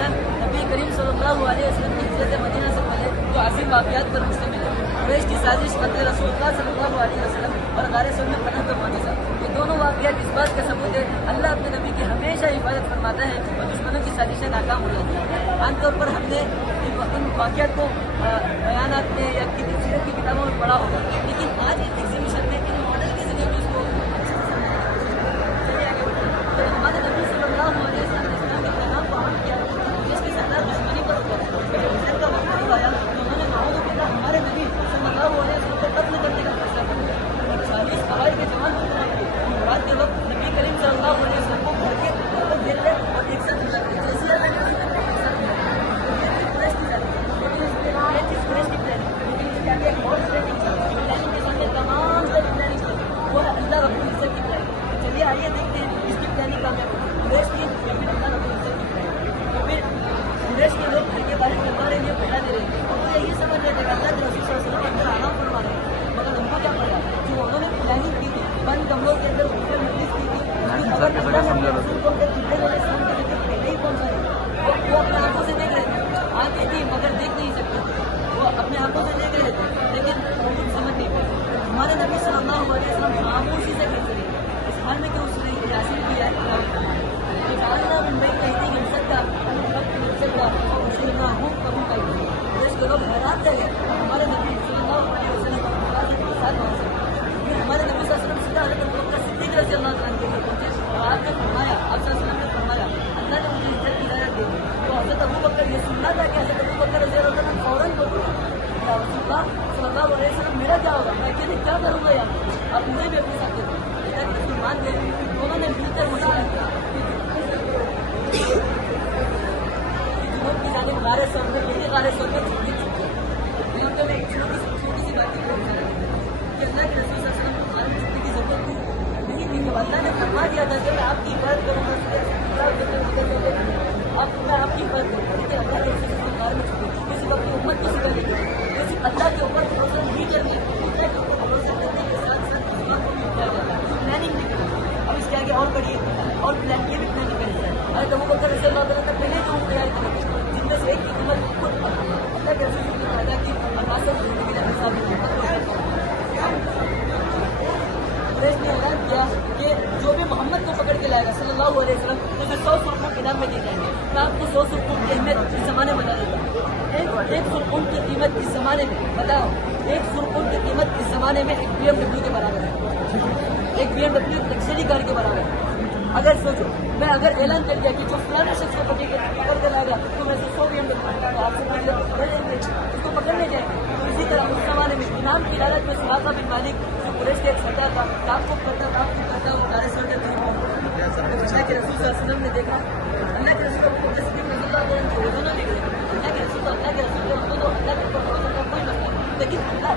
فوراً نبی کریم صلی اللہ علیہ وسلم کی ہجرت مدینہ سے پہلے جو عظیم واقعات پر مشتمل ہے، قریش کی سازش قتل رسول اللہ صلی اللہ علیہ وسلم اور غار ثور میں پناہ کا معجزہ، یہ دونوں واقعات اس بات کا ثبوت ہے اللہ اپنے نبی کی ہمیشہ حفاظت فرماتا ہے اور دشمنوں کی سازشیں ناکام ہو جاتی ہیں۔ عام طور پر ہم نے ان واقعات کو بیانات میں یا سیرت کی کتابوں میں پڑھا ہوگا، لیکن آج اس ایگزیبیشن میں ان ماڈل کے ذریعے بھی اس کو ہمارے نبی صلی اللہ علیہ وسلم نے اسلام کے پیغام کو عام کیا، اس کے سردار دشمنی پر ہوا، جب حسد کا وقت آیا تو انہوں نے نعوذ باللہ ہمارے نبی صلی اللہ علیہ وسلم کو قتل کرنے کا فیصلہ کیا۔ 40 قبائل کے جوان رات کے وقت نبی کریم صلی اللہ علیہ وسلم کو گھر کے گھیر لے اور ایک ساتھ ملا کر جیسے اللہ نے اللہ رب العزت کی پلاننگ۔ چلیے آئیے دیکھتے ہیں اس کی پلاننگ کامیاب ہوگی، قریش کی یا پھر اللہ رب العزت کی پلاننگ۔ تو پھر قریش کے لوگ گھر کے باہر کرتا رہے ہیں، پھیلا دے رہے ہیں، اور مجھے یہ سمجھ رہے تھے کہ اللہ کے رسول صلی اللہ علیہ وسلم اندر آرام فرما رہے ہیں، مگر ان کو کیا پڑا جو انہوں نے پلاننگ کی تھی، بند کمروں کے اندر اوپر مجلس کی تھی، اگر رسول کو جبریل علیہ السلام کے ذکر پہلے ہی پہنچا رہے، وہ اپنے آنکھوں سے دیکھ رہے تھے، آنکھیں تھی مگر دیکھ نہیں سکتے، وہ اپنے آنکھوں سے دیکھ رہے تھے لیکن وہ سمجھ نہیں پائے۔ ہمارے نبی صلی اللہ علیہ وسلم خاموشی سے کہتے رہے اس حال میں کہ اس نے یہ حاصل کیا ہے کہ اللہ ممبئی کہتی کہ سکتا اور اسے نہ ہوں کبھی پائی اس کے لوگ حیران رہ گئے ہمارے نبی صلی اللہ علیہ وسلم کے ساتھ وہاں سے پھر ہمارے نبی صلی اللہ علیہ وسلم سیدھا حضرت ابوبکر صدیق رضی اللہ عنہ کے پہنچے اور آپ نے فرمایا، آپ صلی اللہ علیہ وسلم نے فرمایا اللہ نے مجھے عزت کی ہدایت دی تو حضرت ابوبکر یہ سننا تھا کہ حضرت ابوبکر رضی اللہ عنہ فوراً کو رسول اللہ صلی اللہ علیہ وسلم میرا کیا ہوگا، میں اکیلے کیا کروں گا یار، آپ مجھے بھی اپنے ساتھ دے دیں۔ رسول مان گئے، دونوں نے مل کر مشورہ کیا جنوب کی جانب غار ثور میں غار ثور میں چھٹی یہاں پہ میں ایک چھوٹی سی بات کی کہ اللہ کے رسول صلی اللہ علیہ وسلم کو غار میں چھٹی کی ضرورت نہیں تھی کہ اللہ نے فرما دیا تھا کہ میں آپ کی حفاظت کروں گا، اب میں آپ کی حفاظت کروں گا، لیکن اللہ کے رسول کو غار میں چھٹی کسی کو اپنی امت کو سکھا دے اللہ کے اوپر بھروسہ نہیں کرنا، اللہ کے اوپر بھروسہ کرنے کے ساتھ ساتھ اسلام کو بھی کیا جاتا ہے، پلاننگ نہیں کرنا۔ اب اس کے آگے اور بڑھیے اور پلان یہ بھی پلاننگ کرنی ہے۔ حضرت ابوبکر رضی اللہ عنہ پہلے جو تیاری کرتے جن میں سے ایک کی قیمت خود اللہ کے رسول کی پیدا کی عناصر زندگی کے حساب قریش نے اعلان کیا کہ جو بھی محمد کو پکڑ کے لائے گا صلی اللہ علیہ وسلم اسے 100 سرخوں کے نام میں دیے جائیں گے۔ میں آپ کو 100 سرخوں کی اہمیت اس زمانے میں بتا دیتا ہوں۔ ایک سرخون کی قیمت اس زمانے میں بتاؤ، ایک سرخون کی قیمت اس زمانے میں ایک BMW کے برابر ہے، ایک BMW لگژری کار کے برابر ہے۔ اگر سوچو میں اگر اعلان کر دیا کہ جو فلانے شخص کو پکڑ کے لائے گا تو میں 100 BMW آپ سے پہلے اس کو پکڑنے جائیں گے۔ اسی طرح اس زمانے میں انعام کی عدالت میں سراقہ بن مالک جو قریش کے ایک سردار تھا، کام کو کرتا وہ غار ثور میں اللہ کے رسول صلی اللہ علیہ وسلم نے دیکھا، اللہ کے رسول کو صدیق رضی اللہ عنہ کو دونوں دیکھ رہے، اللہ کے رسول اللہ کے رسول اللہ کے اوپر کوئی مسئلہ نہیں، لیکن اللہ